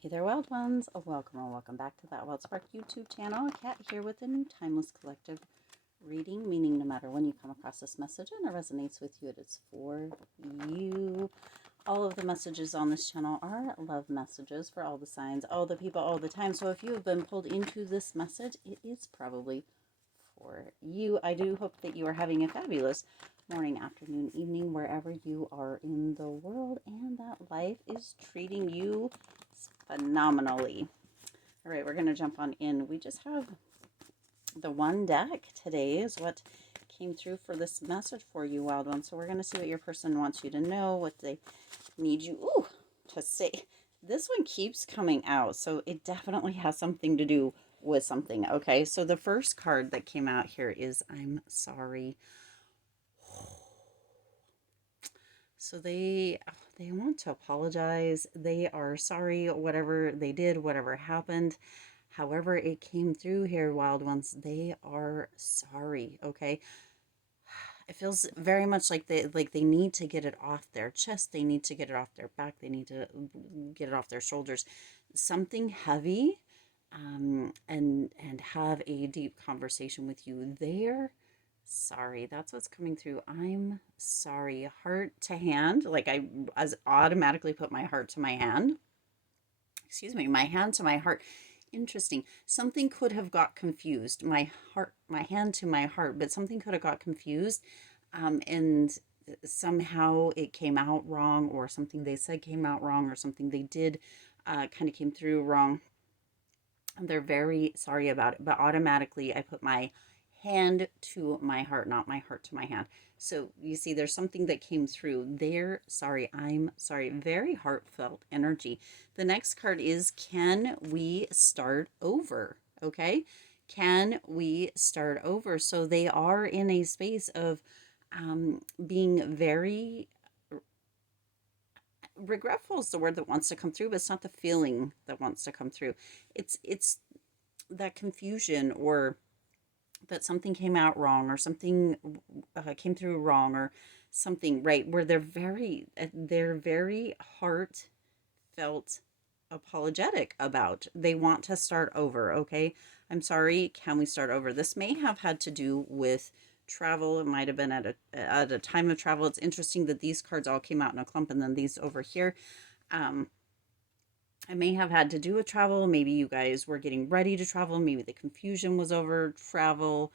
Hey there, wild ones. Welcome or welcome back to that Wild Spark YouTube channel. Kat here with a new timeless collective reading, meaning no matter when you come across this message and it resonates with you, it is for you. All of the messages on this channel are love messages for all the signs, all the people, all the time. So if you have been pulled into this message, it is probably for you. I do hope that you are having a fabulous morning, afternoon, evening, wherever you are in the world, and that life is treating you phenomenally. All right, we're going to jump on in. We just have the one deck today is what came through for this message for you, wild one. So we're going to see what your person wants you to know, what they need you to say. This one keeps coming out, so it definitely has something to do with something. Okay, so the first card that came out here is I'm sorry. So they want to apologize. They are sorry, whatever they did, whatever happened. However it came through here, wild ones, they are sorry, okay? It feels very much like they need to get it off their chest. They need to get it off their back. They need to get it off their shoulders. Something heavy, and have a deep conversation with you. They're sorry. That's what's coming through. I'm sorry. Heart to hand. Like I as automatically put my heart to my hand. Excuse me, my hand to my heart. Interesting. Something could have got confused. My hand to my heart, but something could have got confused. And somehow it came out wrong, or something they said came out wrong, or something they did kind of came through wrong. They're very sorry about it, but automatically I put my hand to my heart, not my heart to my hand. So you see, there's something that came through. They're sorry. I'm sorry. Very heartfelt energy. The next card is can we start over? Okay. Can we start over? So they are in a space of being very regretful is the word that wants to come through, but it's not the feeling that wants to come through. It's that confusion, or that something came out wrong, or something came through wrong, or something, right, where they're very heartfelt apologetic about. They want to start over. Okay, I'm sorry, can we start over? This may have had to do with travel. It might have been at a time of travel. It's interesting that these cards all came out in a clump, and then these over here, it may have had to do with travel. Maybe you guys were getting ready to travel. Maybe the confusion was over travel.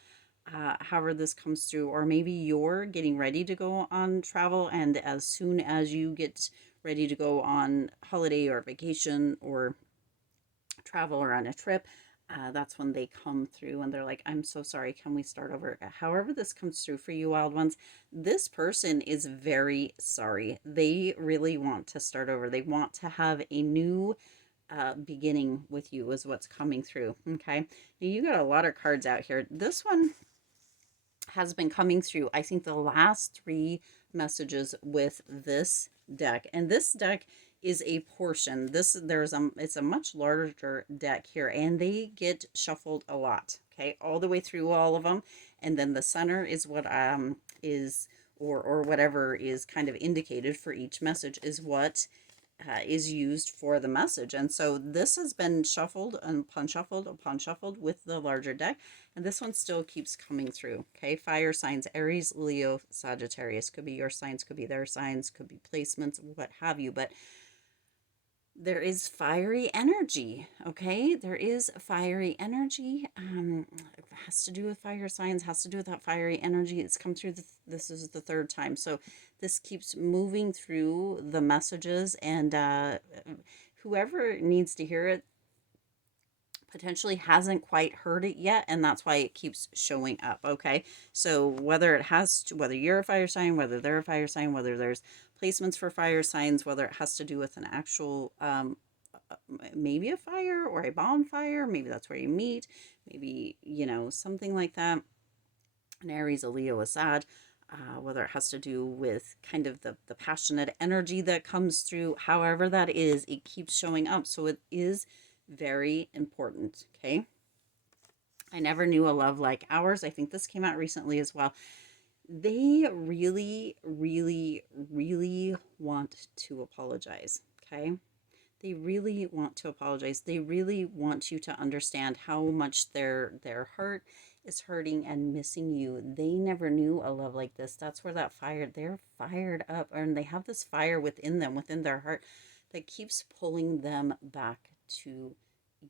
However this comes through, or maybe you're getting ready to go on travel, and as soon as you get ready to go on holiday or vacation or travel or on a trip, that's when they come through and they're like, I'm so sorry, can we start over? However this comes through for you, wild ones, this person is very sorry. They really want to start over. They want to have a new beginning with you, is what's coming through. Okay, now you got a lot of cards out here. This one has been coming through, I think, the last three messages with this deck, and this deck is a portion. It's a much larger deck here, and they get shuffled a lot. Okay, all the way through all of them, and then the center is what is, or whatever is kind of indicated for each message, is what is used for the message. And so this has been shuffled upon shuffled upon shuffled with the larger deck, and this one still keeps coming through. Okay, fire signs: Aries, Leo, Sagittarius. Could be your signs, could be their signs, could be placements, what have you, but there is fiery energy. Okay, there is fiery energy. It has to do with fire signs, has to do with that fiery energy. It's come through this is the third time, so this keeps moving through the messages, and whoever needs to hear it potentially hasn't quite heard it yet, and that's why it keeps showing up. Okay, so whether you're a fire sign, whether they're a fire sign, whether there's placements for fire signs, whether it has to do with an actual maybe a fire or a bonfire, maybe that's where you meet, maybe something like that. An Aries, a Leo, a Sag, whether it has to do with kind of the passionate energy that comes through, however that is, it keeps showing up. So it is very important. Okay, I never knew a love like ours. I think this came out recently as well. They really, really, really want to apologize. Okay, They really want to apologize. They really want you to understand how much their heart is hurting and missing you. They never knew a love like this. That's where that fire, they're fired up, and they have this fire within them, within their heart, that keeps pulling them back to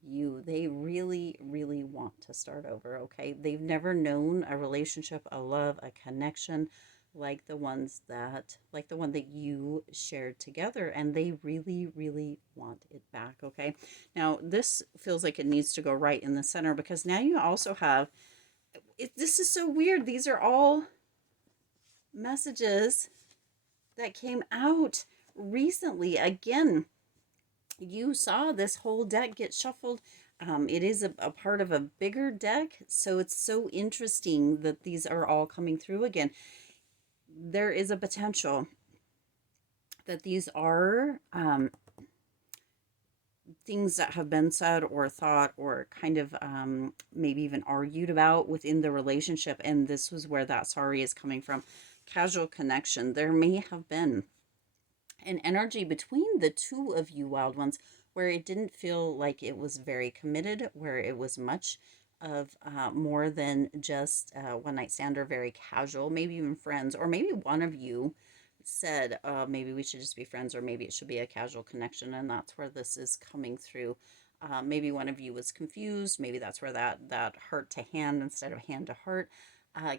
you. They really, really want to start over, okay? They've never known a relationship, a love, a connection like the one that you shared together, and they really, really want it back, okay? Now, this feels like it needs to go right in the center, because now you also have this is so weird. These are all messages that came out recently. Again, you saw this whole deck get shuffled. It is a part of a bigger deck, so it's so interesting that these are all coming through again. There is a potential that these are things that have been said or thought or kind of maybe even argued about within the relationship, and this was where that sorry is coming from. Casual connection. There may have been an energy between the two of you, wild ones, where it didn't feel like it was very committed, where it was much of more than just one night stand, or very casual, maybe even friends, or maybe one of you said maybe we should just be friends, or maybe it should be a casual connection, and that's where this is coming through. Maybe one of you was confused. Maybe that's where that heart to hand instead of hand to heart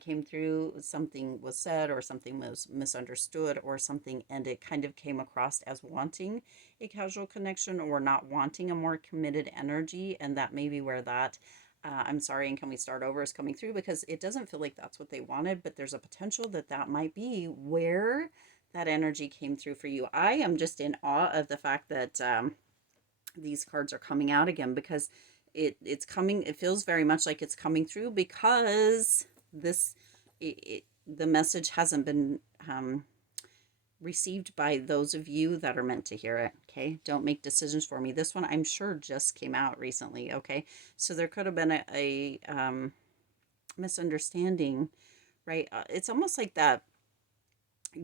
came through. Something was said, or something was misunderstood, or something, and it kind of came across as wanting a casual connection or not wanting a more committed energy, and that may be where that I'm sorry and can we start over is coming through, because it doesn't feel like that's what they wanted, but there's a potential that that might be where that energy came through for you. I am just in awe of the fact that these cards are coming out again, because it's coming, it feels very much like it's coming through, because the message hasn't been received by those of you that are meant to hear it. Okay, don't make decisions for me. This one I'm sure just came out recently. Okay, so there could have been a misunderstanding, right? It's almost like that,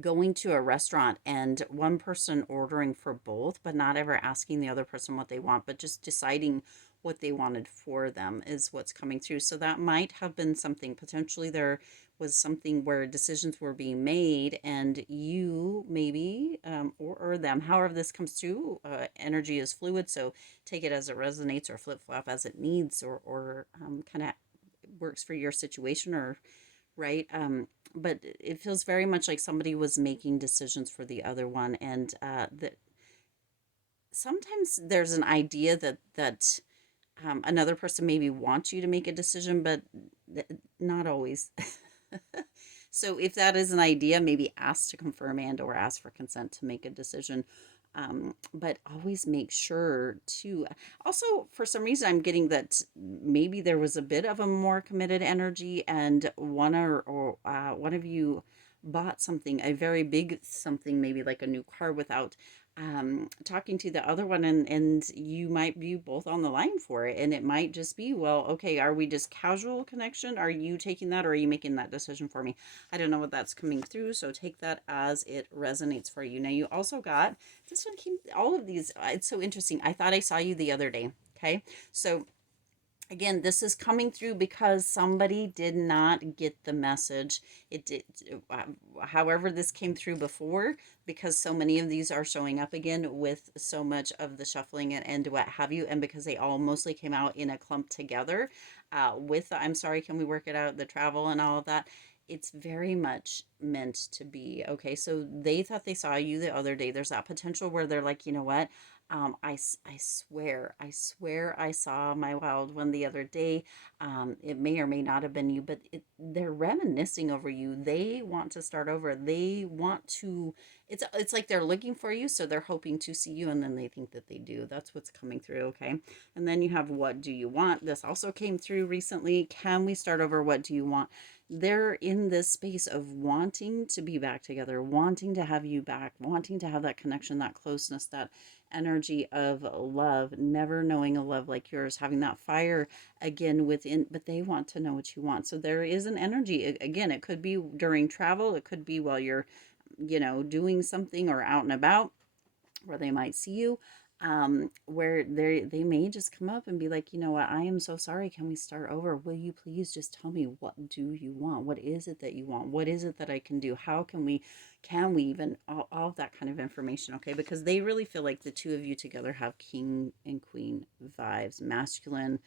going to a restaurant and one person ordering for both, but not ever asking the other person what they want, but just deciding what they wanted for them is what's coming through. So that might have been something. Potentially there was something where decisions were being made, and you maybe or them, however this comes through, energy is fluid, so take it as it resonates, or flip-flop as it needs, or kind of works for your situation, or right. But it feels very much like somebody was making decisions for the other one, and that sometimes there's an idea that another person maybe wants you to make a decision, but not always. So if that is an idea, maybe ask to confirm and or ask for consent to make a decision. But always make sure to also, for some reason, I'm getting that maybe there was a bit of a more committed energy, and one of you bought something, a very big something, maybe like a new car, without talking to the other one, and you might be both on the line for it, and it might just be, well, okay, are we just casual connection? Are you taking that, or are you making that decision for me? I don't know what that's coming through, so take that as it resonates for you. Now you also got this one came, all of these, it's so interesting. I thought I saw you the other day. Okay, so again, this is coming through because somebody did not get the message. It did, however, this came through before, because so many of these are showing up again with so much of the shuffling and what have you, and because they all mostly came out in a clump together with the I'm sorry, can we work it out, the travel and all of that. It's very much meant to be. Okay, so they thought they saw you the other day. There's that potential where they're like, you know what, I swear I saw my wild one the other day. It may or may not have been you, but they're reminiscing over you. They want to start over. They want to, it's like they're looking for you, so they're hoping to see you, and then they think that they do. That's what's coming through, okay? And then you have what do you want? This also came through recently. Can we start over? What do you want? They're in this space of wanting to be back together, wanting to have you back, wanting to have that connection, that closeness, that energy of love, never knowing a love like yours, having that fire again within, but they want to know what you want. So there is an energy. Again, it could be during travel, it could be while you're, doing something or out and about where they might see you. where they may just come up and be like, you know what, I am so sorry. Can we start over? Will you please just tell me, what do you want? What is it that you want? What is it that I can do? How can we even, all of that kind of information, okay? Because they really feel like the two of you together have king and queen vibes, masculine,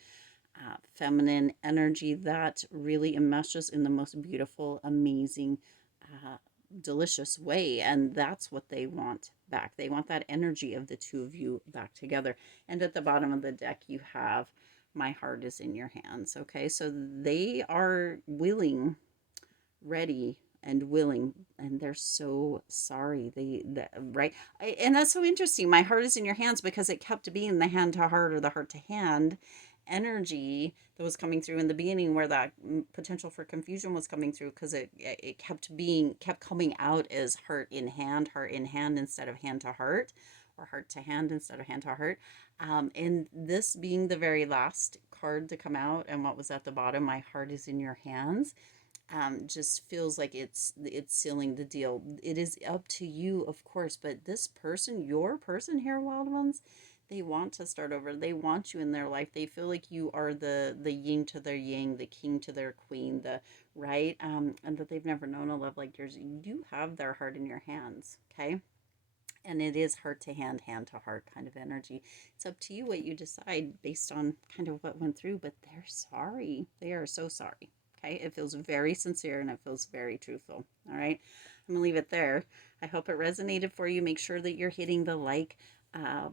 feminine energy that really enmeshes in the most beautiful, amazing, uh, delicious way. And that's what they want back. They want that energy of the two of you back together. And at the bottom of the deck, you have my heart is in your hands. Okay. So they are willing, ready, and willing, and they're so sorry. Right. And that's so interesting. My heart is in your hands because it kept being the hand to heart or the heart to hand energy that was coming through in the beginning, where that potential for confusion was coming through, because it kept coming out as heart in hand instead of hand to heart, or heart to hand instead of hand to heart. And this being the very last card to come out, and what was at the bottom, my heart is in your hands, just feels like it's sealing the deal. It is up to you, of course, but this person, your person here, wild ones, they want to start over. They want you in their life. They feel like you are the yin to their yang, the king to their queen, the right, and that they've never known a love like yours. You have their heart in your hands, okay? And it is heart to hand, hand to heart kind of energy. It's up to you what you decide based on kind of what went through, but they're sorry. They are so sorry. Okay. It feels very sincere and it feels very truthful. All right. I'm going to leave it there. I hope it resonated for you. Make sure that you're hitting the like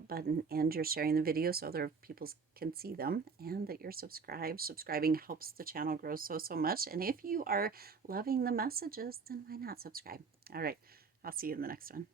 button and you're sharing the video so other people can see them, and that you're subscribed. Subscribing helps the channel grow so much. And if you are loving the messages, then why not subscribe? All right. I'll see you in the next one.